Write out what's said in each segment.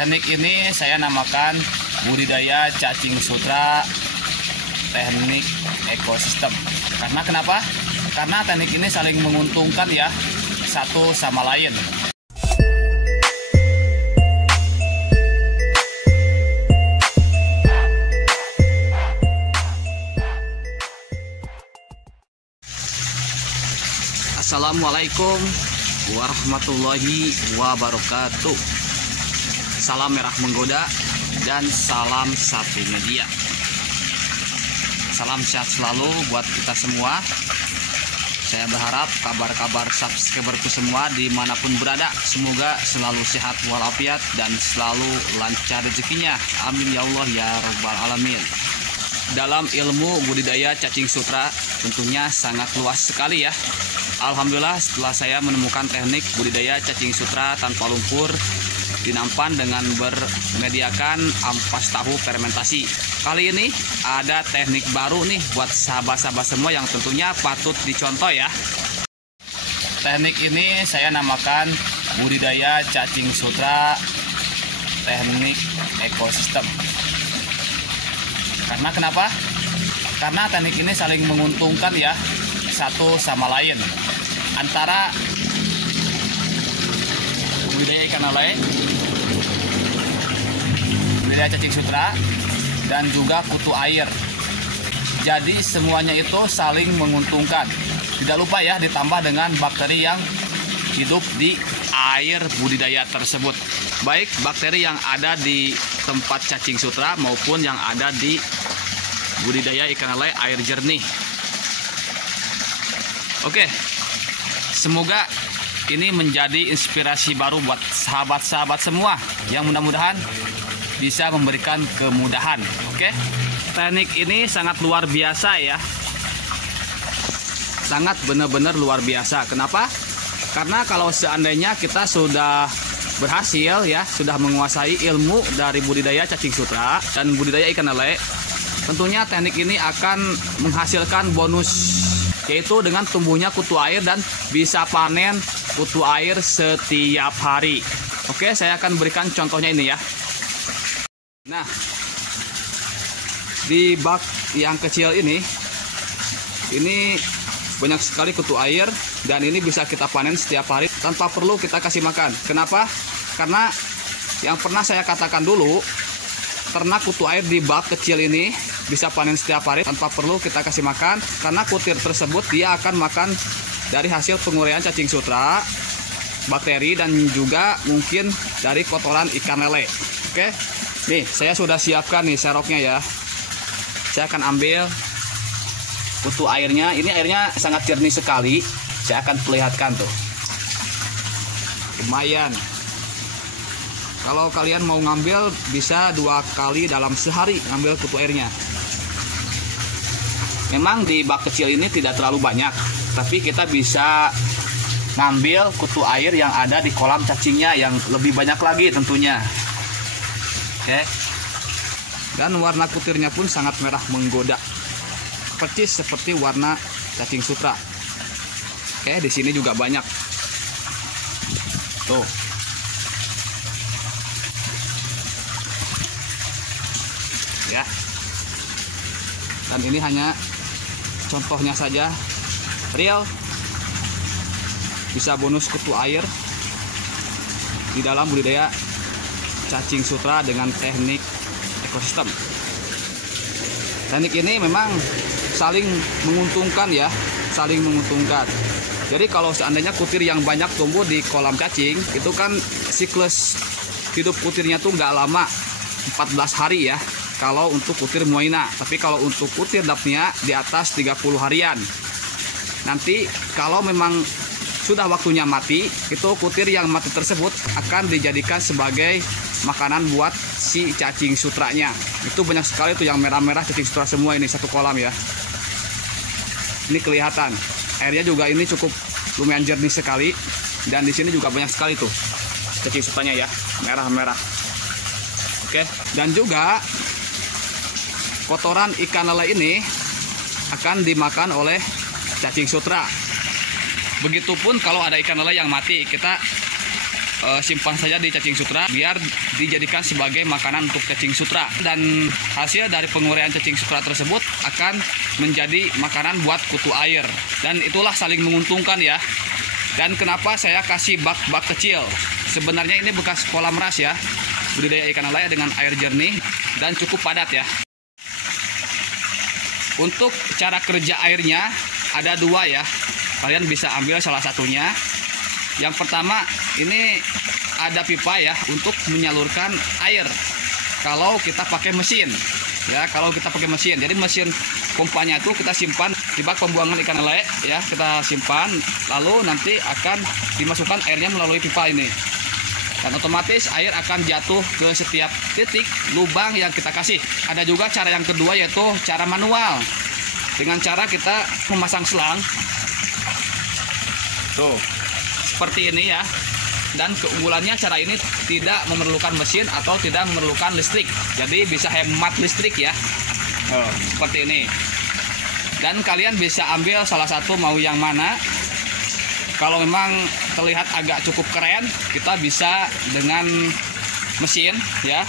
Teknik ini saya namakan budidaya cacing sutra teknik ekosistem. Karena kenapa? Karena teknik ini saling menguntungkan ya, satu sama lain. Assalamualaikum warahmatullahi wabarakatuh. Salam merah menggoda dan salam sapi media. Salam sehat selalu buat kita semua. Saya berharap kabar-kabar subscriberku semua dimanapun berada, semoga selalu sehat walafiat dan selalu lancar rezekinya. Amin ya Allah ya Rabbal Alamin. Dalam ilmu budidaya cacing sutra tentunya sangat luas sekali ya. Alhamdulillah setelah saya menemukan teknik budidaya cacing sutra tanpa lumpur di nampan dengan bermediakan ampas tahu fermentasi. Kali ini ada teknik baru nih buat sahabat-sahabat semua yang tentunya patut dicontoh ya. Teknik ini saya namakan budidaya cacing sutra teknik ekosistem. Karena kenapa? Karena teknik ini saling menguntungkan ya, satu sama lain. Antara budidaya ikan lele, budidaya cacing sutra, dan juga kutu air. Jadi semuanya itu saling menguntungkan. Tidak lupa ya ditambah dengan bakteri yang hidup di air budidaya tersebut. Baik bakteri yang ada di tempat cacing sutra maupun yang ada di budidaya ikan lele air jernih. Oke, semoga ini menjadi inspirasi baru buat sahabat-sahabat semua yang mudah-mudahan bisa memberikan kemudahan. Oke, teknik ini sangat luar biasa ya, sangat benar-benar luar biasa. Kenapa? Karena kalau seandainya kita sudah berhasil ya, sudah menguasai ilmu dari budidaya cacing sutra dan budidaya ikan lele, tentunya teknik ini akan menghasilkan bonus, yaitu dengan tumbuhnya kutu air dan bisa panen kutu air setiap hari. Oke, saya akan berikan contohnya ini ya. Nah, di bak yang kecil ini banyak sekali kutu air dan ini bisa kita panen setiap hari tanpa perlu kita kasih makan. Kenapa? Karena yang pernah saya katakan dulu, ternak kutu air di bak kecil ini bisa panen setiap hari tanpa perlu kita kasih makan, karena kutir tersebut dia akan makan dari hasil penguraian cacing sutra, bakteri, dan juga mungkin dari kotoran ikan lele. Oke, nih saya sudah siapkan nih seroknya ya. Saya akan ambil kutu airnya. Ini airnya sangat jernih sekali. Saya akan perlihatkan tuh. Lumayan. Kalau kalian mau ngambil bisa 2 kali dalam sehari ngambil kutu airnya. Memang di bak kecil ini tidak terlalu banyak, tapi kita bisa ngambil kutu air yang ada di kolam cacingnya yang lebih banyak lagi tentunya. Oke. Dan warna kutirnya pun sangat merah menggoda, persis seperti warna cacing sutra. Oke, di sini juga banyak. Tuh. Ya. Dan ini hanya contohnya saja, real bisa bonus kutu air di dalam budidaya cacing sutra dengan teknik ekosistem. Teknik ini memang saling menguntungkan ya, saling menguntungkan. Jadi kalau seandainya kutir yang banyak tumbuh di kolam cacing, itu kan siklus hidup kutirnya tuh nggak lama, 14 hari ya kalau untuk kutir moina. Tapi kalau untuk kutir dapnya di atas 30 harian. Nanti kalau memang sudah waktunya mati, itu kutir yang mati tersebut akan dijadikan sebagai makanan buat si cacing sutranya. Itu banyak sekali tuh yang merah-merah cacing sutra semua ini satu kolam ya. Ini kelihatan. Airnya juga ini cukup lumayan jernih sekali, dan di sini juga banyak sekali tuh cacing sutranya ya, merah-merah. Oke, dan juga kotoran ikan lele ini akan dimakan oleh cacing sutra. Begitupun kalau ada ikan lele yang mati, kita simpan saja di cacing sutra biar dijadikan sebagai makanan untuk cacing sutra, dan hasil dari penguraian cacing sutra tersebut akan menjadi makanan buat kutu air, dan itulah saling menguntungkan ya. Dan kenapa saya kasih bak-bak kecil? Sebenarnya ini bekas kolam ras ya, budidaya ikan lele dengan air jernih dan cukup padat ya. Untuk cara kerja airnya ada dua ya, kalian bisa ambil salah satunya. Yang pertama, ini ada pipa ya untuk menyalurkan air kalau kita pakai mesin ya. Kalau kita pakai mesin, jadi mesin pompanya itu kita simpan di bak pembuangan ikan lele ya, kita simpan, lalu nanti akan dimasukkan airnya melalui pipa ini, dan otomatis air akan jatuh ke setiap titik lubang yang kita kasih. Ada juga cara yang kedua, yaitu cara manual, dengan cara kita memasang selang tuh seperti ini ya. Dan keunggulannya cara ini tidak memerlukan mesin atau tidak memerlukan listrik, jadi bisa hemat listrik ya. Seperti ini. Dan kalian bisa ambil salah satu, mau yang mana. Kalau memang terlihat agak cukup keren, kita bisa dengan mesin ya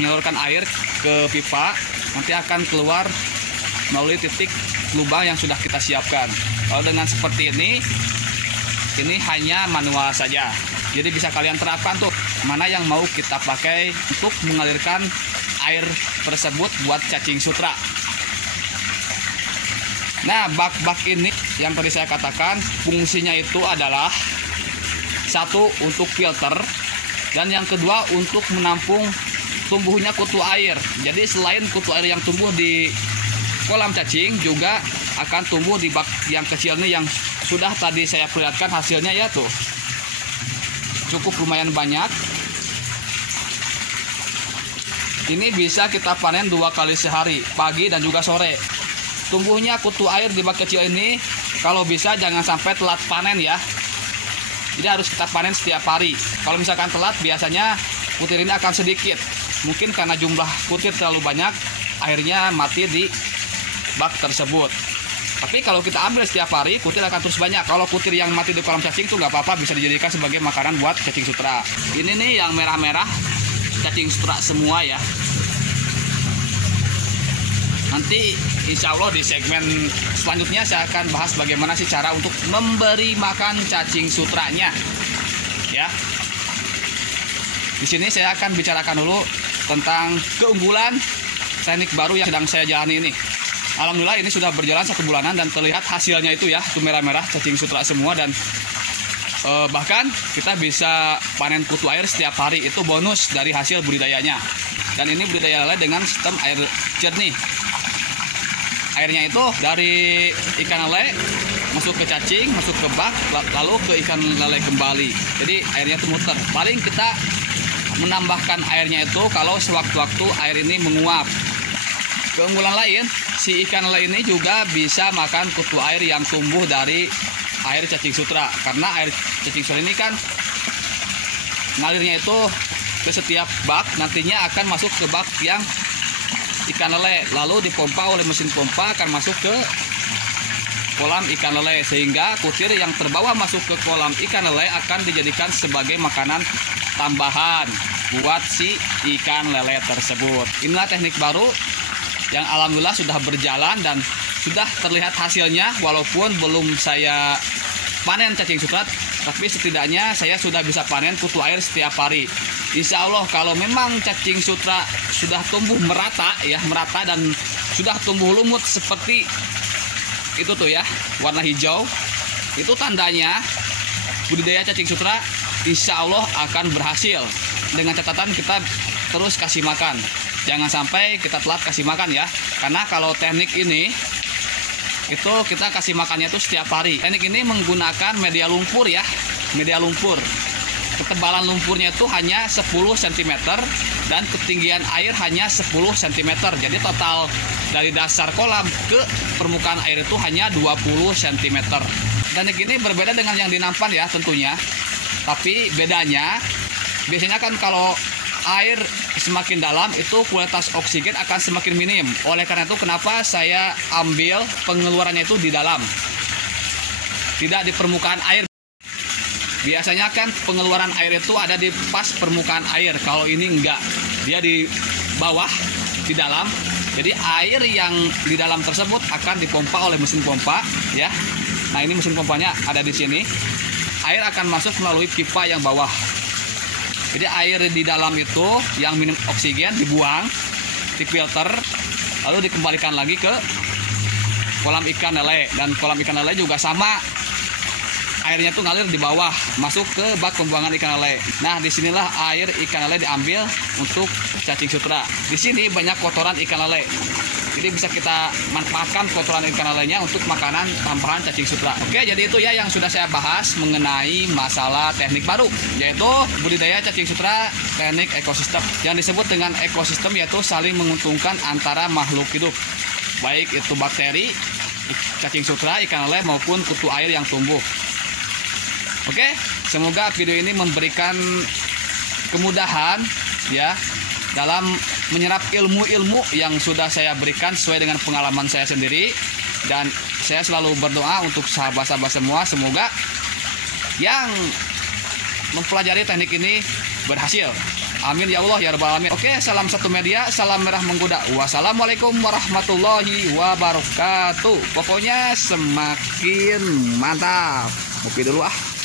menyalurkan air ke pipa, nanti akan keluar melalui titik lubang yang sudah kita siapkan. Kalau dengan seperti ini hanya manual saja. Jadi bisa kalian terapkan tuh mana yang mau kita pakai untuk mengalirkan air tersebut buat cacing sutra. Nah, bak-bak ini yang tadi saya katakan fungsinya itu adalah satu untuk filter, dan yang kedua untuk menampung tumbuhnya kutu air. Jadi selain kutu air yang tumbuh di kolam cacing, juga akan tumbuh di bak yang kecil ini yang sudah tadi saya perlihatkan hasilnya ya tuh. Cukup lumayan banyak. Ini bisa kita panen 2 kali sehari, pagi dan juga sore. Tumbuhnya kutu air di bak kecil ini kalau bisa jangan sampai telat panen ya. Jadi harus kita panen setiap hari. Kalau misalkan telat, biasanya kutir ini akan sedikit. Mungkin karena jumlah kutir terlalu banyak, airnya mati di bak tersebut. Tapi kalau kita ambil setiap hari, kutir akan terus banyak. Kalau kutir yang mati di kolam cacing itu nggak apa-apa, bisa dijadikan sebagai makanan buat cacing sutra. Ini nih yang merah-merah, cacing sutra semua ya. Nanti insya Allah di segmen selanjutnya saya akan bahas bagaimana sih cara untuk memberi makan cacing sutranya ya. Di sini saya akan bicarakan dulu tentang keunggulan teknik baru yang sedang saya jalani ini. Alhamdulillah ini sudah berjalan 1 bulanan dan terlihat hasilnya itu ya, itu merah-merah cacing sutra semua, dan bahkan kita bisa panen kutu air setiap hari, itu bonus dari hasil budidayanya. Dan ini budidaya lele dengan sistem air jernih. Airnya itu dari ikan lele masuk ke cacing, masuk ke bak, lalu ke ikan lele kembali. Jadi airnya itu muter. Paling kita menambahkan airnya itu kalau sewaktu-waktu air ini menguap. Keunggulan lain, si ikan lele ini juga bisa makan kutu air yang tumbuh dari air cacing sutra. Karena air cacing sutra ini kan ngalirnya itu ke setiap bak, nantinya akan masuk ke bak yang ikan lele, lalu dipompa oleh mesin pompa akan masuk ke kolam ikan lele, sehingga kutir yang terbawa masuk ke kolam ikan lele akan dijadikan sebagai makanan tambahan buat si ikan lele tersebut. Inilah teknik baru yang alhamdulillah sudah berjalan dan sudah terlihat hasilnya, walaupun belum saya panen cacing sutra, tapi setidaknya saya sudah bisa panen kutu air setiap hari. Insya Allah kalau memang cacing sutra sudah tumbuh merata ya, merata dan sudah tumbuh lumut seperti itu tuh ya, warna hijau, itu tandanya budidaya cacing sutra insya Allah akan berhasil. Dengan catatan kita terus kasih makan, jangan sampai kita telat kasih makan ya, karena kalau teknik ini itu kita kasih makannya itu setiap hari. Teknik ini menggunakan media lumpur ya, media lumpur. Ketebalan lumpurnya itu hanya 10 cm dan ketinggian air hanya 10 cm. Jadi total dari dasar kolam ke permukaan air itu hanya 20 cm. Teknik ini berbeda dengan yang di nampan ya tentunya. Tapi bedanya, biasanya kan kalau air semakin dalam itu kualitas oksigen akan semakin minim. Oleh karena itu kenapa saya ambil pengeluarannya itu di dalam, tidak di permukaan air. Biasanya kan pengeluaran air itu ada di pas permukaan air. Kalau ini enggak, dia di bawah, di dalam. Jadi air yang di dalam tersebut akan dipompa oleh mesin pompa, ya. Nah, ini mesin pompanya ada di sini. Air akan masuk melalui pipa yang bawah. Jadi air di dalam itu yang minum oksigen dibuang, difilter, lalu dikembalikan lagi ke kolam ikan lele. Dan kolam ikan lele juga sama. Airnya tuh ngalir di bawah, masuk ke bak pembuangan ikan lele. Nah, disinilah air ikan lele diambil untuk cacing sutra. Di sini banyak kotoran ikan lele. Jadi bisa kita manfaatkan kotoran ikan lelenya untuk makanan tambahan cacing sutra. Oke, jadi itu ya yang sudah saya bahas mengenai masalah teknik baru, yaitu budidaya cacing sutra teknik ekosistem. Yang disebut dengan ekosistem yaitu saling menguntungkan antara makhluk hidup, baik itu bakteri, cacing sutra, ikan lele maupun kutu air yang tumbuh. Oke, semoga video ini memberikan kemudahan ya dalam menyerap ilmu-ilmu yang sudah saya berikan sesuai dengan pengalaman saya sendiri. Dan saya selalu berdoa untuk sahabat-sahabat semua, semoga yang mempelajari teknik ini berhasil. Amin ya Allah ya rabbal alamin. Oke, salam satu media, salam merah menggoda. Wassalamualaikum warahmatullahi wabarakatuh. Pokoknya semakin mantap. Kopi dulu ah.